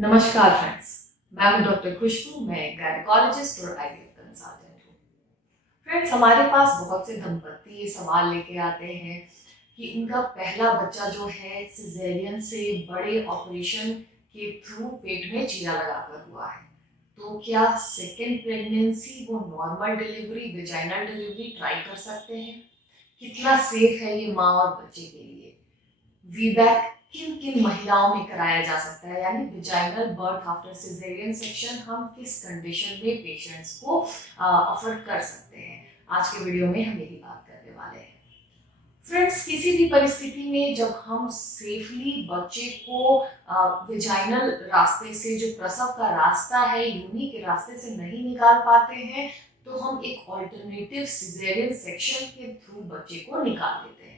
नमस्कार फ्रेंड्स, मैं हूं डॉक्टर खुशबू। मैं गायनेकोलॉजिस्ट और आईवीएफ कंसल्टेंट हूं। फ्रेंड्स, हमारे पास बहुत से दंपत्ति ये सवाल लेके आते हैं कि उनका पहला बच्चा जो है सिजेरियन से बड़े ऑपरेशन के थ्रू पेट में चीरा लगाकर हुआ है, तो क्या सेकेंड प्रेगनेंसी वो normal delivery, vaginal delivery try कर सकते हैं? कितना सेफ है ये माँ और बच्चे के लिए? वीबैक किन किन महिलाओं में कराया जा सकता है, यानी vaginal birth after caesarean section हम किस कंडीशन में पेशेंट्स को ऑफर कर सकते हैं? आज के वीडियो में हम यही बात करने वाले हैं। फ्रेंड्स, किसी भी परिस्थिति में जब हम सेफली बच्चे को विजाइनल रास्ते से, जो प्रसव का रास्ता है, योनि के रास्ते से नहीं निकाल पाते हैं, तो हम एक ऑल्टरनेटिव सिजेरियन सेक्शन के थ्रू बच्चे को निकाल लेते हैं।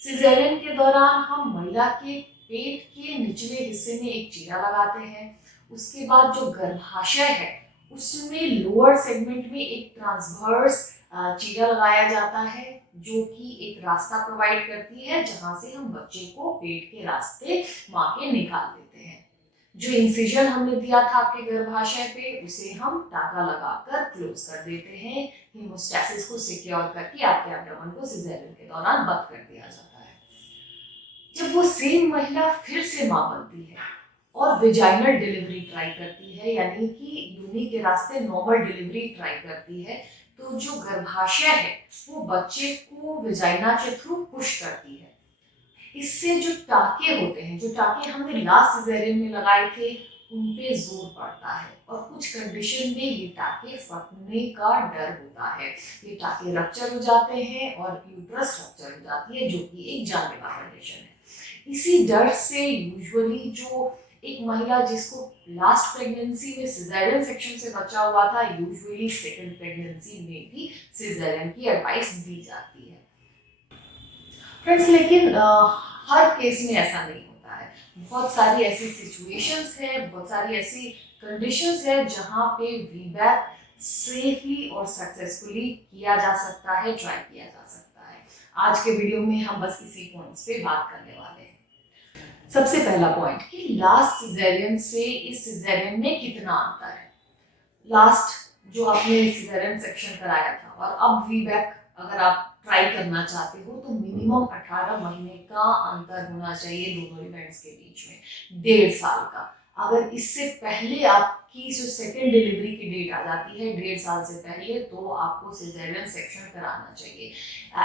सिजेरियन के दौरान हम महिला के पेट के निचले हिस्से में एक चीरा लगाते हैं। उसके बाद जो गर्भाशय है उसमें लोअर सेगमेंट में एक ट्रांसवर्स चीरा लगाया जाता है, जो कि एक रास्ता प्रोवाइड करती है जहां से हम बच्चे को पेट के रास्ते मां के निकाल देते हैं। जो इंसिजन हमने दिया था आपके गर्भाशय पे, उसे हम टाका लगाकर क्लोज कर देते हैं। हीमोस्टैसिस को सिक्योर करके आपके एब्डोमेन को सिजेरियन के दौरान बंद कर दिया जाता है। जब वो सेम महिला फिर से मां बनती है और विजाइनल डिलीवरी ट्राई करती है, यानी कि योनि के रास्ते नॉर्मल डिलीवरी ट्राई करती है, तो जो गर्भाशय है वो बच्चे को विजाइना के थ्रू पुश करती है। इससे जो टाके होते हैं, जो टाके हमने लास्ट सिजेरियन में लगाए थे, उन पे जोर पड़ता है और कुछ कंडीशन में ये टाके फटने का डर होता है। ये टाके रप्चर हो जाते हैं और यूट्रस रप्चर हो जाती है, जो कि एक जानलेवा कंडीशन है। इसी डर से यूजुअली जो एक महिला जिसको लास्ट प्रेगनेंसी में सिजेरियन सेक्शन से बचा हुआ था, यूजुअली सेकंड प्रेगनेंसी में भी सिजेरियन की एडवाइस दी जाती है। फ्रेंड्स, लेकिन हर केस में ऐसा नहीं होता है। बहुत सारी ऐसी सिचुएशंस है, बहुत सारी ऐसी कंडीशंस है जहां पे वीबैक सेफली और सक्सेसफुली किया जा सकता है, ट्राई किया जा सकता है। आज के वीडियो में हम बस इसी पॉइंट्स पे बात करने वाले हैं। सबसे पहला पॉइंट कि लास्ट सिजेरियन से इस सिजेरियन में कितना अंतर है। लास्ट जो आपने सिजेरियन सेक्शन कराया था और अब वीबैक अगर आप ट्राई करना चाहते हो, तो मिनिमम 18 महीने का अंतर होना चाहिए दोनों इवेंट्स के बीच में, 1.5 साल का। अगर इससे पहले आपकी जो सेकेंड डिलीवरी की डेट आ जाती है 1.5 साल से पहले, तो आपको सिजेरियन सेक्शन कराना चाहिए।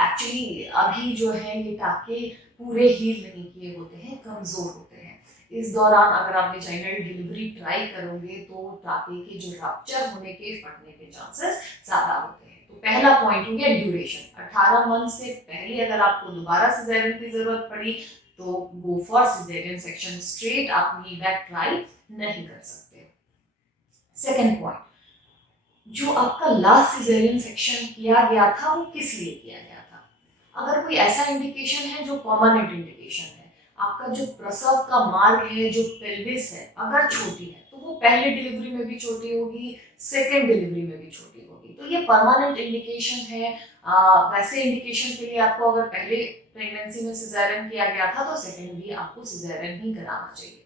एक्चुअली अभी जो है ये टाके पूरे हील नहीं किए होते हैं, कमजोर होते हैं। इस दौरान अगर आप वेजाइनल डिलीवरी ट्राई करोगे तो टाके के जो रप्चर होने के, फटने के चांसेस ज्यादा होते हैं। तो पहला पॉइंट हो गया ड्यूरेशन। 18 मंथ से पहले अगर आपको दोबारा सिजेरियन की जरूरत पड़ी तो go for caesarean section straight, आप वीबैक ट्राई नहीं कर सकते। सेकेंड पॉइंट, जो आपका लास्ट सिजेरियन सेक्शन किया गया था वो किस लिए किया गया था? अगर कोई ऐसा इंडिकेशन है जो परमानेंट इंडिकेशन है, आपका जो प्रसव का मार्ग है, जो पेल्विस है, अगर छोटी है तो वो पहले डिलीवरी में भी छोटी होगी, सेकेंड डिलीवरी में भी छोटी होगी, तो ये परमानेंट इंडिकेशन है। वैसे इंडिकेशन के लिए आपको अगर पहले प्रेगनेंसी में सिजेरियन किया गया था तो सेकेंड भी आपको सिजेरियन ही कराना चाहिए।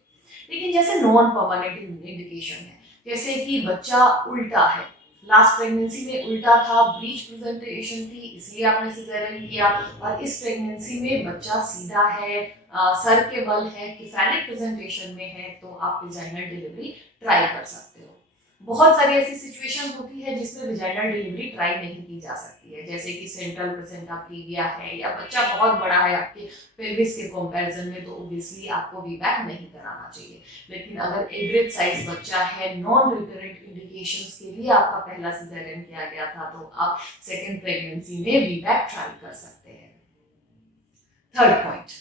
लेकिन जैसे नॉन परमानेंट इंडिकेशन है, जैसे कि बच्चा उल्टा है, लास्ट प्रेगनेंसी में उल्टा था, ब्रीच प्रेजेंटेशन थी, इसलिए आपने सिजेरियन किया, और इस प्रेगनेंसी में बच्चा सीधा है, सर के बल है, किफैलिक प्रेजेंटेशन में है, तो आप विजाइनल डिलीवरी ट्राई कर सकते हो। बहुत सारी ऐसी सिचुएशन होती है जिसमें विजाइनल डिलीवरी ट्राई नहीं की जा सकती है, जैसे कि सेंट्रल प्लेसेंटा प्रीविया है, या बच्चा बहुत बड़ा है आपके पेल्विस के कंपैरिजन में, तो ऑब्वियसली आपको वीबैक नहीं कराना चाहिए। लेकिन अगर एवरेज साइज बच्चा है, नॉन रिकरेंट इंडिकेशंस के लिए आपका पहला सिजेरियन किया गया था, तो आप सेकेंड प्रेगनेंसी में वीबैक ट्राई कर सकते हैं। थर्ड पॉइंट,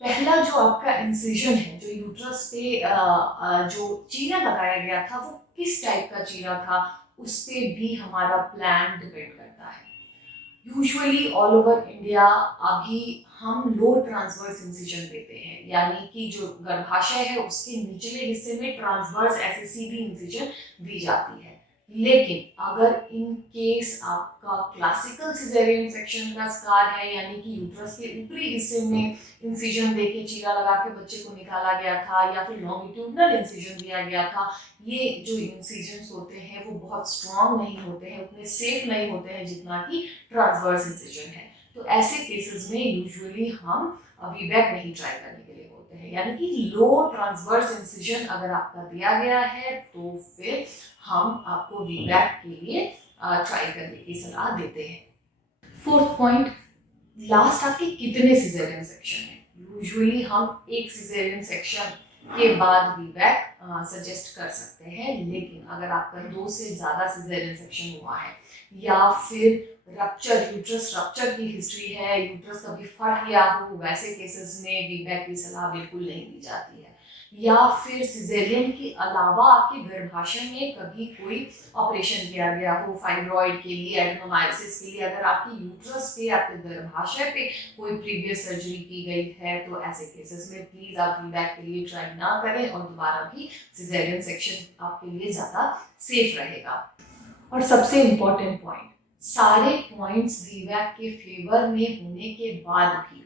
पहला जो आपका इंसिजन है, जो यूट्रस पे जो चीरा लगाया गया था, वो किस टाइप का चीरा था, उस पे भी हमारा प्लान डिपेंड करता है। यूजुअली ऑल ओवर इंडिया अभी हम लो ट्रांसवर्स इंसिजन देते हैं, यानी कि जो गर्भाशय है उसके निचले हिस्से में ट्रांसवर्स ऐसे सीधी इंसिजन दी जाती है। लेकिन अगर इन केस आपका क्लासिकल सिजेरियन सेक्शन का स्कार है, यानी कि यूट्रस के ऊपरी हिस्से में इंसिजन देके चीरा लगा के बच्चे को निकाला गया था, या फिर लॉन्गिट्यूडनल इंसिजन दिया गया था, ये जो इंसिजन्स होते हैं वो बहुत स्ट्रॉन्ग नहीं होते हैं, उतने सेफ नहीं होते हैं जितना कि ट्रांसवर्स इंसिजन है। तो ऐसे केसेस में यूजुअली हम वीबैक नहीं ट्राई करने के लिए बोलते हैं, यानी कि लो ट्रांसवर्स इंसिजन अगर आपका दिया गया है तो फिर हम आपको वीबैक के लिए ट्राई करने की सलाह देते हैं। फोर्थ पॉइंट, लास्ट आपके कितने सिजेरियन सेक्शन है। यूजुअली हम एक सिजेरियन सेक्शन के बाद वीबैक सजेस्ट कर सकते हैं, लेकिन अगर आपका 2 से ज़्यादा सिजेरियन सेक्शन हुआ है, या फिर रप्चर, यूट्रस रप्चर की हिस्ट्री है, यूट्रस कभी फट गया हो, वैसे केसेस में वीबैक की सलाह बिल्कुल नहीं दी जाती है। या फिर सिजेरियन के अलावा आपके गर्भाशय में कभी कोई ऑपरेशन किया गया हो, फाइब्रॉइड के लिए, एडेनोमायोसिस के लिए, अगर आपकी यूट्रस पे, आपके गर्भाशय पे कोई प्रीवियस सर्जरी की गई है, तो ऐसे केसेस में प्लीज आप वीबैक के लिए ट्राई ना करें, और दोबारा भी सिजेरियन सेक्शन आपके लिए ज़्यादा सेफ रहेगा। और सबसे इम्पोर्टेंट पॉइंट, सारे पॉइंट्स वीबैक के फेवर में होने के बाद भी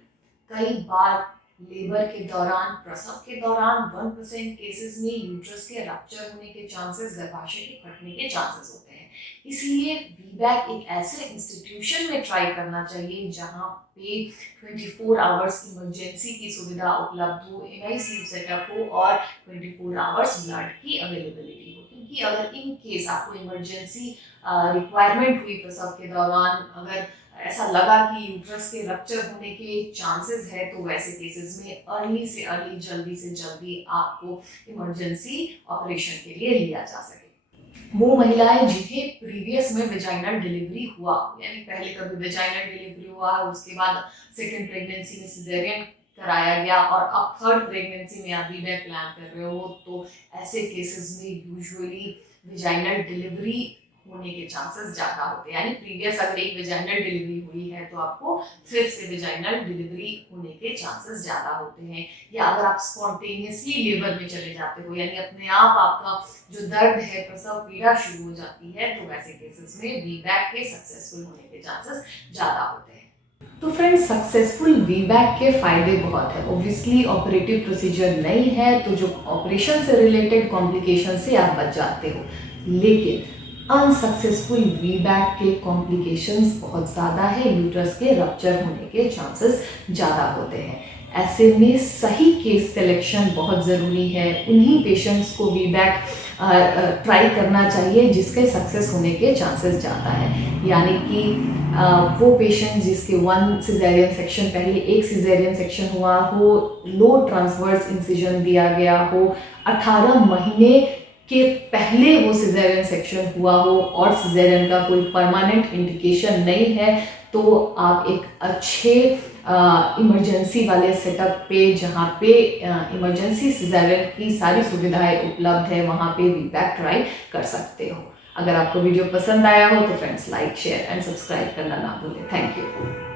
कई बार लेबर के दौरान, प्रसव के दौरान 1% केसेस में यूट्रस के रप्चर होने के चांसेस, गर्भाशय के फटने के चांसेस होते हैं। इसलिए वीबैक एक ऐसे इंस्टीट्यूशन में ट्राई करना चाहिए जहां पे 24 आवर्स इमरजेंसी की सुविधा उपलब्ध हो, NICU सेटअप हो, और 24 आवर्स ब्लड की अवेलेबिलिटी हो। क्योंकि अगर इन केस आपको इमरजेंसी रिक्वायरमेंट हुई प्रसव के दौरान, अगर ऐसा लगा कि यूट्रस के रप्चर होने के चांसेस है, तो वैसे केसेस में अर्ली से अर्ली, जल्दी से जल्दी आपको इमरजेंसी ऑपरेशन के लिए लिया जा सके। वो महिलाएं जिन्हें प्रीवियस में वेजाइनल डिलीवरी हुआ, यानी पहले कभी वेजाइनल डिलीवरी हुआ, उसके बाद सेकंड प्रेगनेंसी में सिजेरियन कराया गया, और अब थर्ड प्रेगनेंसी में आप वीबैक प्लान कर रहे हो, तो ऐसे केसेस में यूजुअली वेजाइनल डिलीवरी होने के चांसेस ज़्यादा होते हैं। यानी प्रीवियस अगर एक वेजाइनल डिलीवरी हुई है, तो आपको फिर से वेजाइनल डिलीवरी होने के चांसेस ज़्यादा होते हैं। या अगर आप स्पॉन्टेनियसली लेबर में चले जाते हो, यानी अपने आप आपका जो दर्द है, प्रसव पीड़ा शुरू हो जाती है, तो वैसे केसेस में वीबैक के सक्सेसफुल होने के चांसेस ज़्यादा होते हैं। तो फ्रेंड्स, सक्सेसफुल वीबैक के फायदे बहुत है। ऑब्वियसली ऑपरेटिव प्रोसीजर नहीं है, तो जो ऑपरेशन से रिलेटेड कॉम्प्लिकेशन से आप बच जाते हो, लेकिन अनसक्सेसफुल वीबैक के कॉम्प्लिकेशंस बहुत ज़्यादा है, यूट्रस के रप्चर होने के चांसेस ज़्यादा होते हैं। ऐसे में सही केस सिलेक्शन बहुत ज़रूरी है। उन्हीं पेशेंट्स को वीबैक ट्राई करना चाहिए जिसके सक्सेस होने के चांसेस ज़्यादा है। यानी कि वो पेशेंट जिसके 1 सिजेरियन सेक्शन, पहले एक सिजेरियन सेक्शन हुआ हो, लो ट्रांसवर्स इंसिजन दिया गया हो, 18 महीने के पहले वो सिजेरियन सेक्शन हुआ हो, और सिजेरियन का कोई परमानेंट इंडिकेशन नहीं है, तो आप एक अच्छे इमरजेंसी वाले सेटअप पे, जहाँ पे इमरजेंसी सिजेरियन की सारी सुविधाएं उपलब्ध है, वहाँ पे वीबैक ट्राई कर सकते हो। अगर आपको वीडियो पसंद आया हो तो friends like, share and subscribe करना ना भूलें। Thank you.